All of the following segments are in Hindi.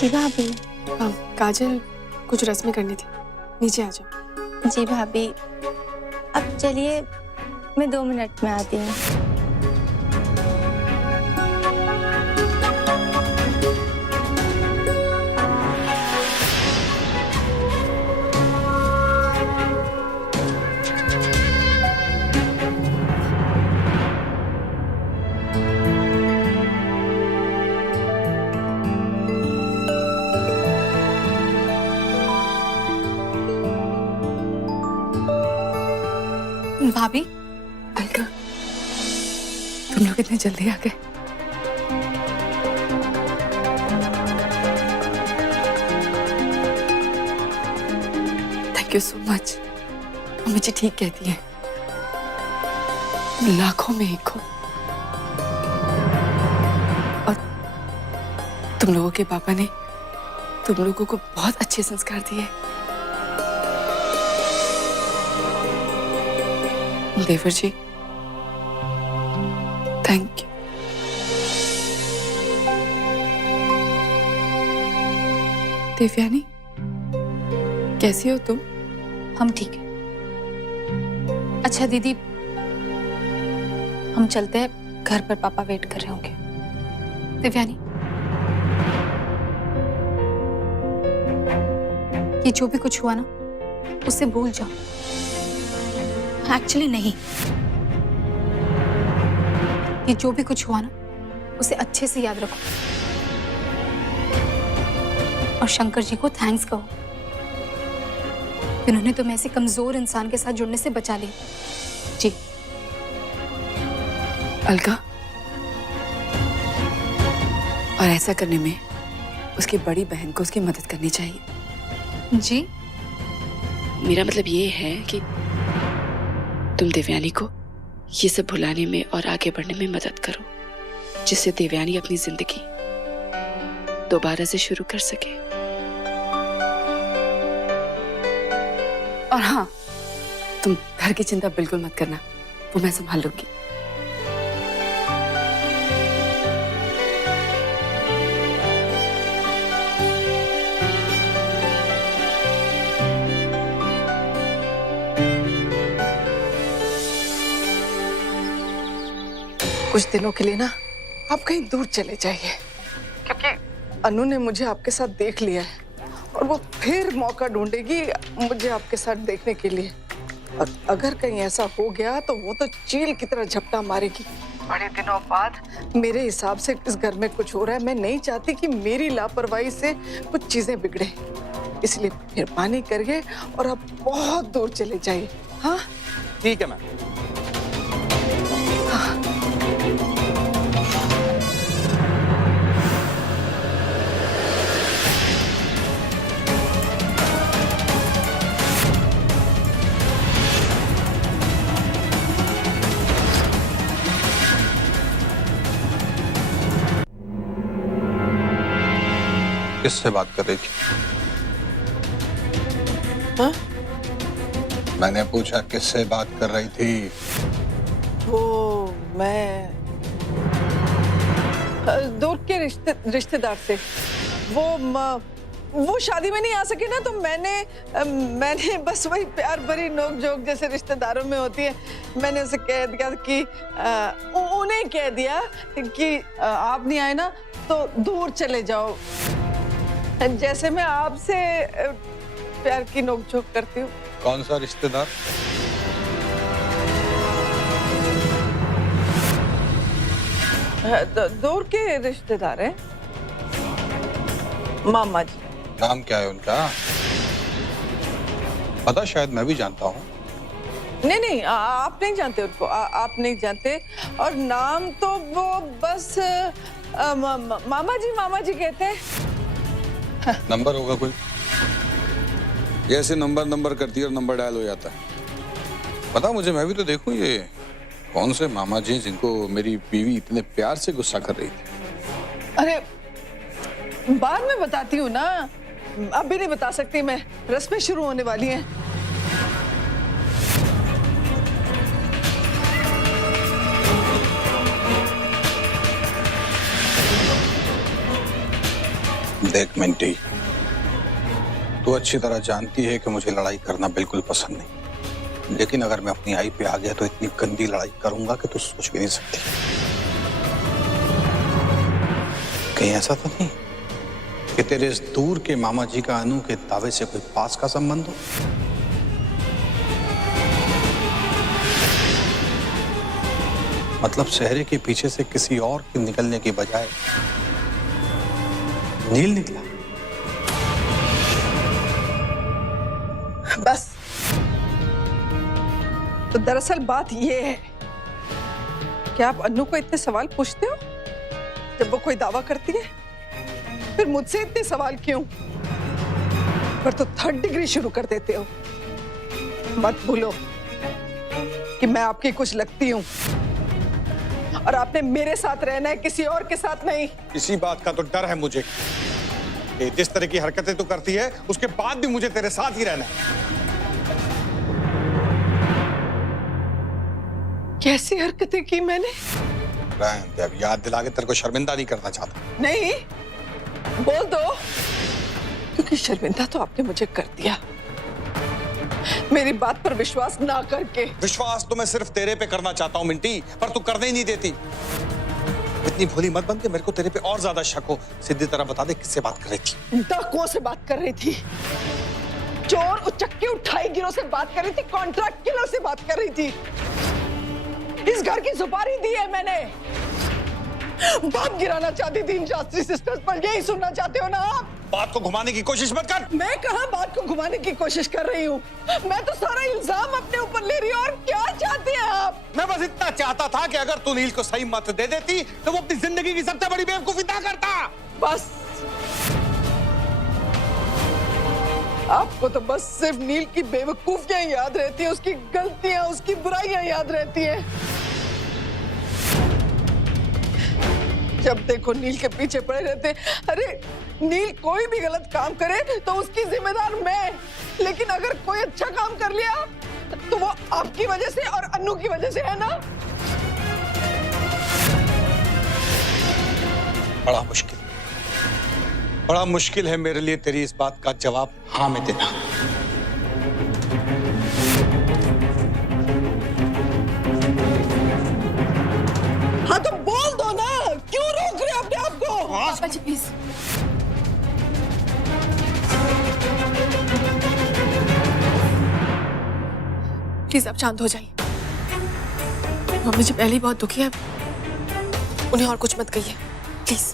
जी भाभी। हाँ काजल, कुछ रस्में करनी थी, नीचे आ जाओ। जी भाभी, अब चलिए मैं 2 मिनट में आती हूँ। भाभी, अलका, तुम लोग इतने जल्दी आ गए। Thank you so much. Mummy ji ठीक कहती है, लाखों में एक हो। और तुम लोगों के पापा ने तुम लोगों को बहुत अच्छे संस्कार दिए। देवर जी, थैंक यू। देवयानी, कैसी हो तुम? हम ठीक है। अच्छा दीदी, हम चलते हैं, घर पर पापा वेट कर रहे होंगे। देवयानी, ये जो भी कुछ हुआ ना, उसे भूल जाओ। एक्चुअली नहीं, ये जो भी कुछ हुआ ना, उसे अच्छे से याद रखो और शंकर जी को थैंक्स कहो। इन्होंने तुम्हें ऐसे कमजोर इंसान के साथ जुड़ने से बचा लिया। जी अलका, और ऐसा करने में उसकी बड़ी बहन को उसकी मदद करनी चाहिए। जी, मेरा मतलब ये है कि तुम देवयानी को ये सब भुलाने में और आगे बढ़ने में मदद करो, जिससे देवयानी अपनी जिंदगी दोबारा से शुरू कर सके। और हाँ, तुम घर की चिंता बिल्कुल मत करना, वो मैं संभाल लूंगी। कुछ दिनों के लिए ना आप कहीं दूर चले जाइए, क्योंकि अनु ने मुझे आपके साथ देख लिया है और वो फिर मौका ढूंढेगी मुझे आपके साथ देखने के लिए। और अगर कहीं ऐसा हो गया तो वो तो चील की तरह झपटा मारेगी। बड़े दिनों बाद मेरे हिसाब से इस घर में कुछ हो रहा है। मैं नहीं चाहती कि मेरी लापरवाही से कुछ चीजें बिगड़े, इसलिए मेहरबानी करिए और आप बहुत दूर चले जाइए। हाँ ठीक है मैम। किससे बात कर रही थी? हाँ? मैंने पूछा किससे बात कर रही थी? वो मैं दूर के रिश्तेदार से। वो शादी में नहीं आ सके ना, तो मैंने बस वही प्यार भरी नोक जोक जैसे रिश्तेदारों में होती है, मैंने उसे कह दिया कि उन्हें कह दिया कि आप नहीं आए ना तो दूर चले जाओ, जैसे मैं आपसे प्यार की नोकझोंक करती हूँ। कौन सा रिश्तेदार? दूर के रिश्तेदार हैं, मामा जी। नाम क्या है उनका? पता शायद मैं भी जानता हूँ। नहीं, आप नहीं जानते उनको, आप नहीं जानते। और नाम तो वो बस मामा जी कहते हैं। नंबर होगा कोई? ये ऐसे नंबर करती है और नंबर डायल हो जाता है। पता मुझे, मैं भी तो देखूं ये कौन से मामा जी जिनको मेरी बीवी इतने प्यार से गुस्सा कर रही थी। अरे बाद में बताती हूँ ना, अभी नहीं बता सकती मैं, रस्में शुरू होने वाली हैं। देख मिंटी, तू अच्छी तरह जानती है कि मुझे लड़ाई करना बिल्कुल पसंद नहीं, लेकिन अगर मैं अपनी आई पे आ गया तो इतनी गंदी लड़ाई करूंगा कि तू सोच भी नहीं सकती। कहीं ऐसा तो नहीं कि तेरे इस दूर के मामा जी का अनु के दावे से कोई पास का संबंध हो? मतलब शहरे के पीछे से किसी और के निकलने की बजाय नील निकला। बस, तो दरअसल बात ये है कि आप अन्नू को इतने सवाल पूछते हो जब वो कोई दावा करती है, फिर मुझसे इतने सवाल क्यों? पर तो 3rd डिग्री शुरू कर देते हो। मत भूलो कि मैं आपकी कुछ लगती हूँ और आपने मेरे साथ रहना है, किसी और के साथ नहीं। इसी बात का तो डर है मुझे कि जिस तरह की हरकतें तू करती है उसके बाद भी मुझे तेरे साथ ही रहना है। कैसी हरकतें की मैंने? अब याद दिला के तेरे को शर्मिंदा नहीं करना चाहता। नहीं, बोल दो, क्योंकि शर्मिंदा तो आपने मुझे कर दिया, मेरी बात पर विश्वास ना करके। विश्वास तो मैं सिर्फ तेरे पे करना चाहता हूँ मिंटी, पर तू करने ही नहीं देती। इतनी भोली मत बन के मेरे को तेरे पे और ज्यादा शक हो। सीधी तरह बता दे किससे बात कर रही थी? डाकुओं से बात कर रही थी, चोर उचक्के उठाई गिरोह से बात कर रही थी, कॉन्ट्रैक्ट किलर से बात कर रही थी। इस घर की सुपारी दी है मैंने। बात गिराना चाहती थी इन शास्त्री सिस्टर्स पर, यही सुनना चाहते हो ना आप? बात को घुमाने की कोशिश मत कर। मैं कहाँ बात को घुमाने की कोशिश कर रही हूँ? मैं तो सारा इल्जाम अपने ऊपर ले रही हूँ। और क्या चाहते हैं आप? मैं बस इतना चाहता था कि अगर तू नील को सही मत दे देती तो वो अपनी जिंदगी की सबसे बड़ी बेवकूफी ना करता। बस, आपको तो बस सिर्फ नील की बेवकूफियां याद रहती है, उसकी गलतियां, उसकी बुराइयां याद रहती हैं। जब देखो नील के पीछे पड़े रहते। अरे नील कोई भी गलत काम करे तो उसकी जिम्मेदार मैं, लेकिन अगर कोई अच्छा काम कर लिया तो वो आपकी वजह से और अन्नू की वजह से है ना? बड़ा मुश्किल है मेरे लिए तेरी इस बात का जवाब हाँ में देना। हाँ तो बोल दो ना, क्यों रोक रहे हो अपने आप को? पापा जी प्लीज। प्लीज आप शांत हो जाइए। मम्मी जी पहले ही बहुत दुखी है, उन्हें और कुछ मत कहिए प्लीज।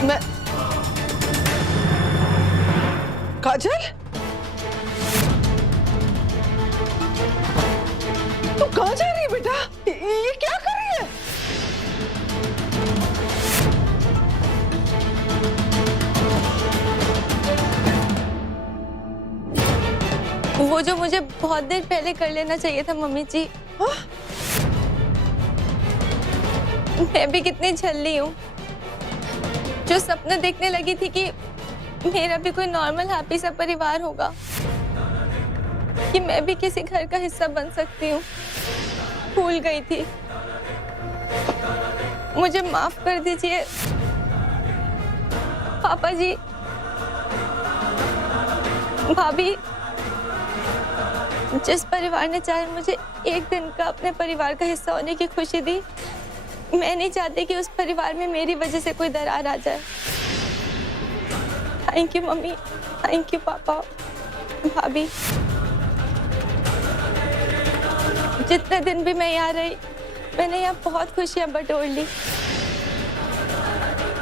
मैं काजल, तू कहाँ जा रही है बेटा? ये क्या कर रही है? वो जो मुझे बहुत देर पहले कर लेना चाहिए था मम्मी जी। हाँ? मैं भी कितनी झल्ली हूँ, जो सपना देखने लगी थी कि मेरा भी कोई नॉर्मल हैप्पी सा परिवार होगा, कि मैं भी किसी घर का हिस्सा बन सकती हूँ। भूल गई थी। मुझे माफ कर दीजिए पापा जी, भाभी। जिस परिवार ने चाहे मुझे एक दिन का अपने परिवार का हिस्सा होने की खुशी दी, मैं नहीं चाहती कि उस परिवार में मेरी वजह से कोई दरार आ जाए। Thank you mummy, thank you पापा, भाभी। जितने दिन भी मैं यहाँ रही, मैंने यहाँ बहुत खुशियाँ बटोर ली।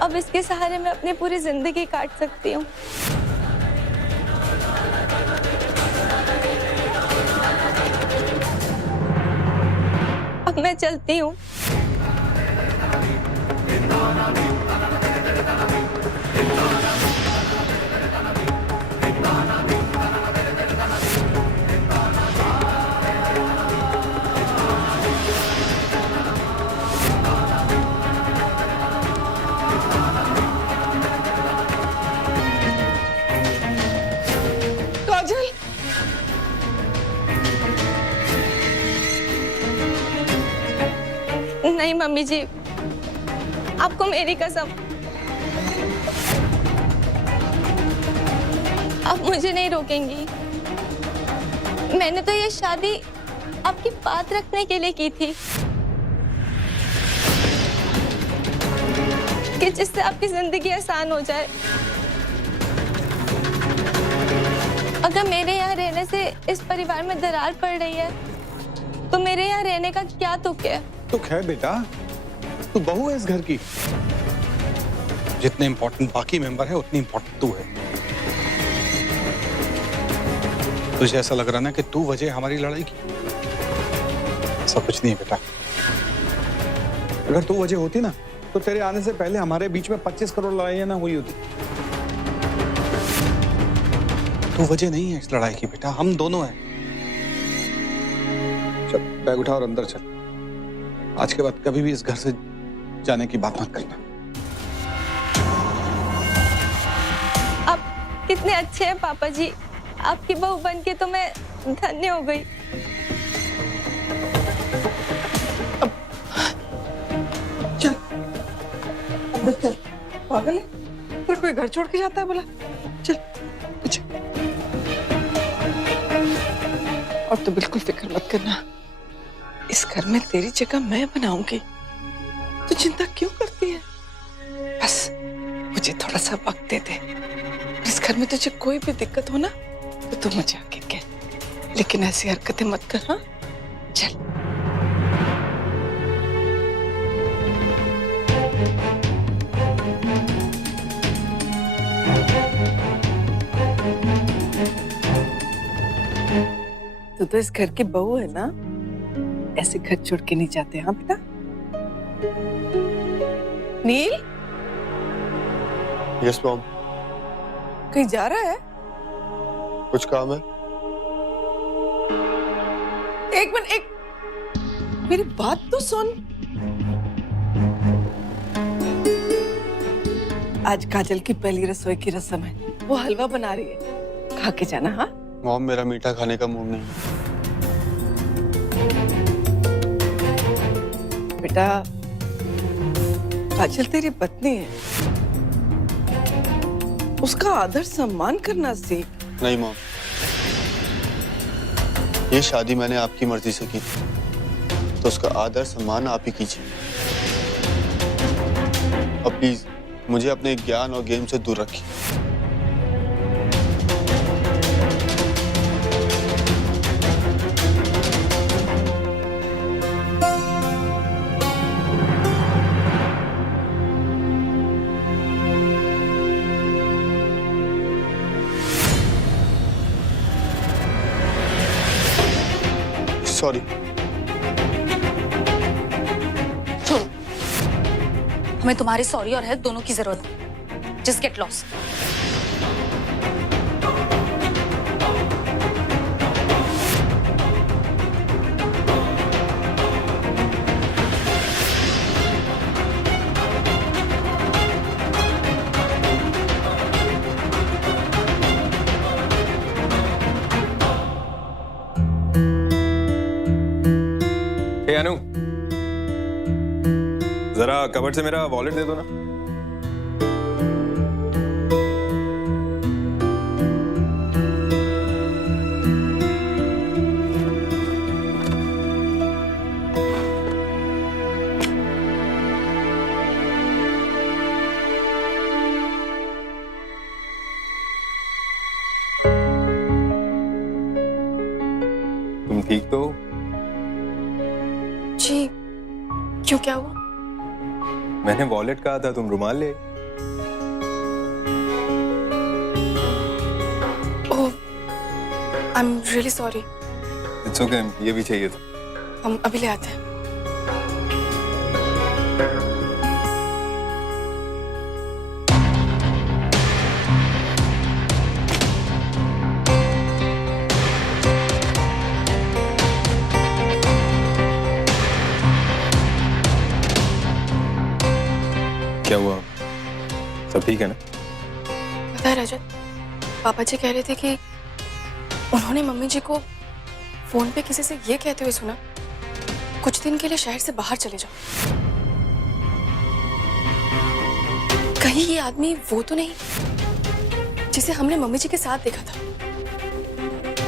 अब इसके सहारे मैं अपनी पूरी जिंदगी काट सकती हूँ। अब मैं चलती हूँ। नहीं मम्मी जी, आपको मेरी कसम, आप मुझे नहीं रोकेंगी। मैंने तो ये शादी आपकी बात रखने के लिए की थी कि जिससे आपकी जिंदगी आसान हो जाए। अगर मेरे यहाँ रहने से इस परिवार में दरार पड़ रही है तो मेरे यहाँ रहने का क्या तुक है? तुक है बेटा, तू बहू है इस घर की। जितने इम्पोर्टेंट बाकी मेंबर है उतनी इम्पोर्टेंट तू है। तुझे ऐसा लग रहा ना कि तू वजह हमारी लड़ाई की? ऐसा कुछ नहीं है बेटा। अगर तू वजह होती ना तो तेरे आने से पहले हमारे बीच में 25 करोड़ लड़ाइयां ना हुई होती। तू वजह नहीं है इस लड़ाई की बेटा, हम दोनों हैं। चल बैग उठा और अंदर चल। आज के बाद कभी भी इस घर से जाने की बात मत करना। आप कितने अच्छे हैं पापा जी, आपकी बहू बन के तो मैं धन्य हो गई। चल पागल है, फिर कोई घर छोड़ के जाता है बोला? चल पीछे। और तो बिल्कुल फिक्र मत करना, इस घर में तेरी जगह मैं बनाऊंगी। तू चिंता क्यों करती है? बस मुझे थोड़ा सा वक्त दे दे। इस घर में तुझे कोई भी दिक्कत हो ना तो तू मुझे आके कह, लेकिन ऐसी हरकतें मत कर। हाँ चल। तू तो इस घर की बहू है ना, ऐसे घर छोड़ के नहीं जाते। हाँ बेटा। नील यस मॉम। कहीं जा रहा है? कुछ काम है? एक मिनट, एक मेरी बात तो सुन। आज काजल की पहली रसोई की रस्म है, वो हलवा बना रही है, खा के जाना। हाँ मॉम मेरा मीठा खाने का मूड नहीं है। बेटा, काजल तेरी पत्नी है, उसका आदर सम्मान करना सीख। नहीं मॉम, ये शादी मैंने आपकी मर्जी से की थी, तो उसका आदर सम्मान आप ही कीजिए। अब प्लीज मुझे अपने ज्ञान और गेम से दूर रखिए। सॉरी। छोड़ो, हमें तुम्हारी सॉरी और हेल्प दोनों की जरूरत है। Just get lost. अनु, जरा कबर्ड से मेरा वॉलेट दे दो ना। तुम ठीक तो हो? जी, क्यों, क्या हुआ? मैंने वॉलेट कहा था, तुम रुमाल ले। Oh, I am really sorry. It's okay, ये भी चाहिए था। हम अभी ले आते हैं। क्या हुआ, सब ठीक है ना? पता है रजत, पापा जी कह रहे थे कि उन्होंने मम्मी जी को फोन पे किसी से ये कहते हुए सुना, कुछ दिन के लिए शहर से बाहर चले जाओ। कहीं ये आदमी वो तो नहीं जिसे हमने मम्मी जी के साथ देखा था?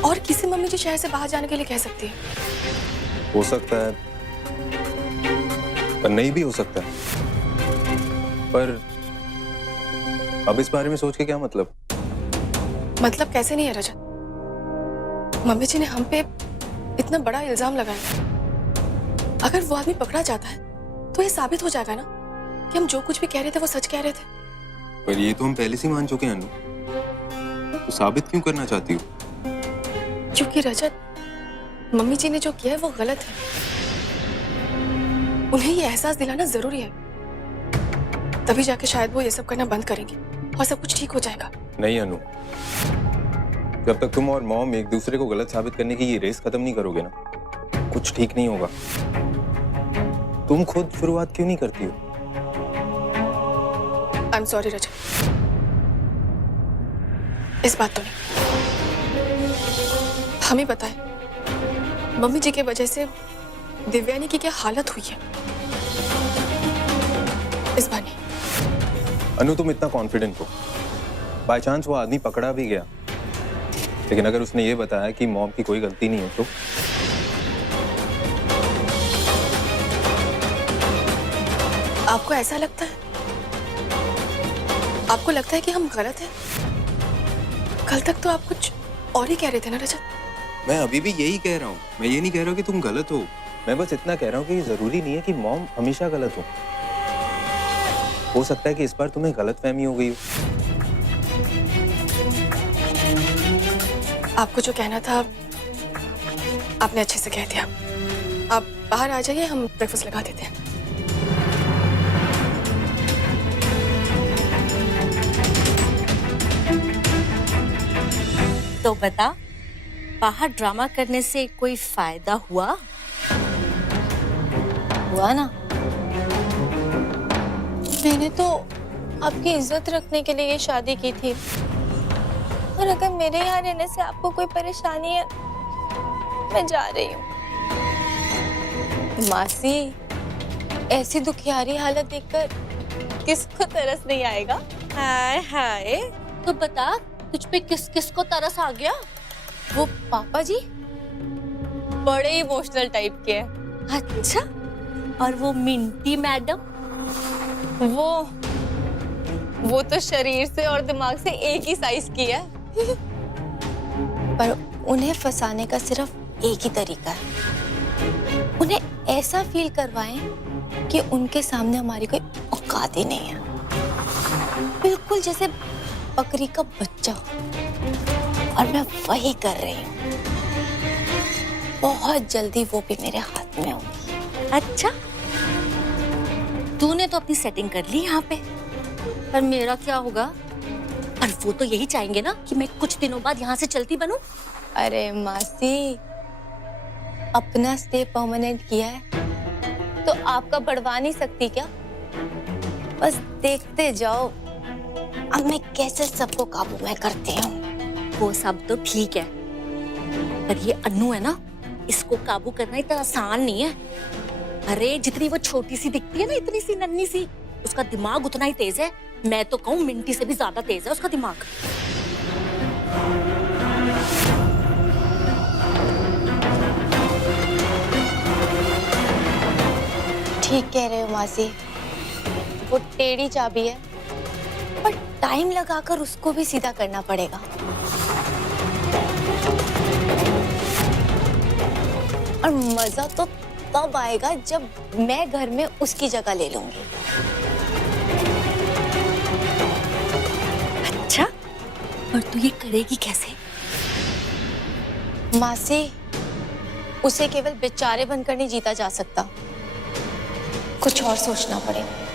और किसी मम्मी जी शहर से बाहर जाने के लिए कह सकती है? हो सकता है, पर नहीं भी हो सकता है। पर अब इस बारे में सोच के क्या मतलब? मतलब कैसे नहीं है रजत? मम्मी जी ने हम पे इतना बड़ा इल्जाम लगाया। अगर वो आदमी पकड़ा जाता है तो ये साबित हो जाएगा ना कि हम जो कुछ भी कह रहे थे वो सच कह रहे थे। पर ये तो हम पहले से मान चुके हैं अनु। तो साबित क्यों करना चाहती हो? क्योंकि रजत, मम्मी जी ने जो किया है वो गलत है। उन्हें ये एहसास दिलाना जरूरी है, तभी जाके शायद वो ये सब करना बंद करेंगे और सब कुछ ठीक हो जाएगा। नहीं अनु, जब तक तुम और मॉम एक दूसरे को गलत साबित करने की ये रेस खत्म नहीं करोगे ना, कुछ ठीक नहीं होगा। तुम खुद शुरुआत क्यों नहीं करती हो? आई एम सॉरी रजत, इस बात तो नहीं। हमें पता है मम्मी जी की वजह से दिव्यानी की क्या हालत हुई है। इस बार नहीं। अनु, तुम इतना कॉन्फिडेंट हो, बाय चांस वो आदमी पकड़ा भी गया, लेकिन अगर उसने ये बताया कि मॉम की कोई गलती नहीं है तो? आपको ऐसा लगता है? आपको लगता है कि हम गलत हैं? कल तक तो आप कुछ और ही कह रहे थे ना रजत? मैं अभी भी यही कह रहा हूँ। मैं ये नहीं कह रहा हूँ कि तुम गलत हो, मैं बस इतना कह रहा हूँ कि ये जरूरी नहीं है कि मॉम हमेशा गलत हो सकता है कि इस बार तुम्हें गलतफहमी हो गई हो। आपको जो कहना था आपने अच्छे से कह दिया। आप बाहर आ जाइए, हम ब्रेकफास्ट लगा देते हैं। तो बता, बाहर ड्रामा करने से कोई फायदा हुआ? हुआ ना। मैंने तो आपकी इज्जत रखने के लिए ये शादी की थी, और अगर मेरे यहाँ रहने से आपको कोई परेशानी है, मैं जा रही हूँ। मासी, ऐसी दुखियारी हालत देखकर किसको तरस नहीं आएगा? हाय हाय, तो बता तुझ पे किस किस को तरस आ गया? वो पापा जी बड़े इमोशनल टाइप के हैं। अच्छा, और वो मिंटी मैडम? वो तो शरीर से और दिमाग से एक ही साइज की है। पर उन्हें फंसाने का सिर्फ एक ही तरीका है, उन्हें ऐसा फील करवाएं कि उनके सामने हमारी कोई औकात ही नहीं है, बिल्कुल जैसे बकरी का बच्चा। और मैं वही कर रही हूँ। बहुत जल्दी वो भी मेरे हाथ में होगी। अच्छा, तूने तो अपनी सेटिंग कर ली यहाँ पे, पर मेरा क्या होगा? और वो तो यही चाहेंगे ना कि मैं कुछ दिनों बाद यहाँ से चलती बनूं। अरे मासी, अपना स्टे परमानेंट किया है तो आपका बढ़वा नहीं सकती क्या? बस देखते जाओ अब मैं कैसे सबको काबू में करती हूँ। वो सब तो ठीक है, पर ये अन्नू है ना, इसको काबू करना इतना आसान नहीं है। अरे जितनी वो छोटी सी दिखती है ना, इतनी सी नन्ही सी, उसका दिमाग उतना ही तेज है। मैं तो कहूँ मिंटी से भी ज्यादा तेज है उसका दिमाग। ठीक कह रहे हो मासी, वो टेढ़ी चाबी है, पर टाइम लगाकर उसको भी सीधा करना पड़ेगा। और मजा तो तब आएगा जब मैं घर में उसकी जगह ले लूंगी। अच्छा, और तू ये करेगी कैसे? मासी, उसे केवल बेचारे बनकर नहीं जीता जा सकता, कुछ और सोचना पड़ेगा।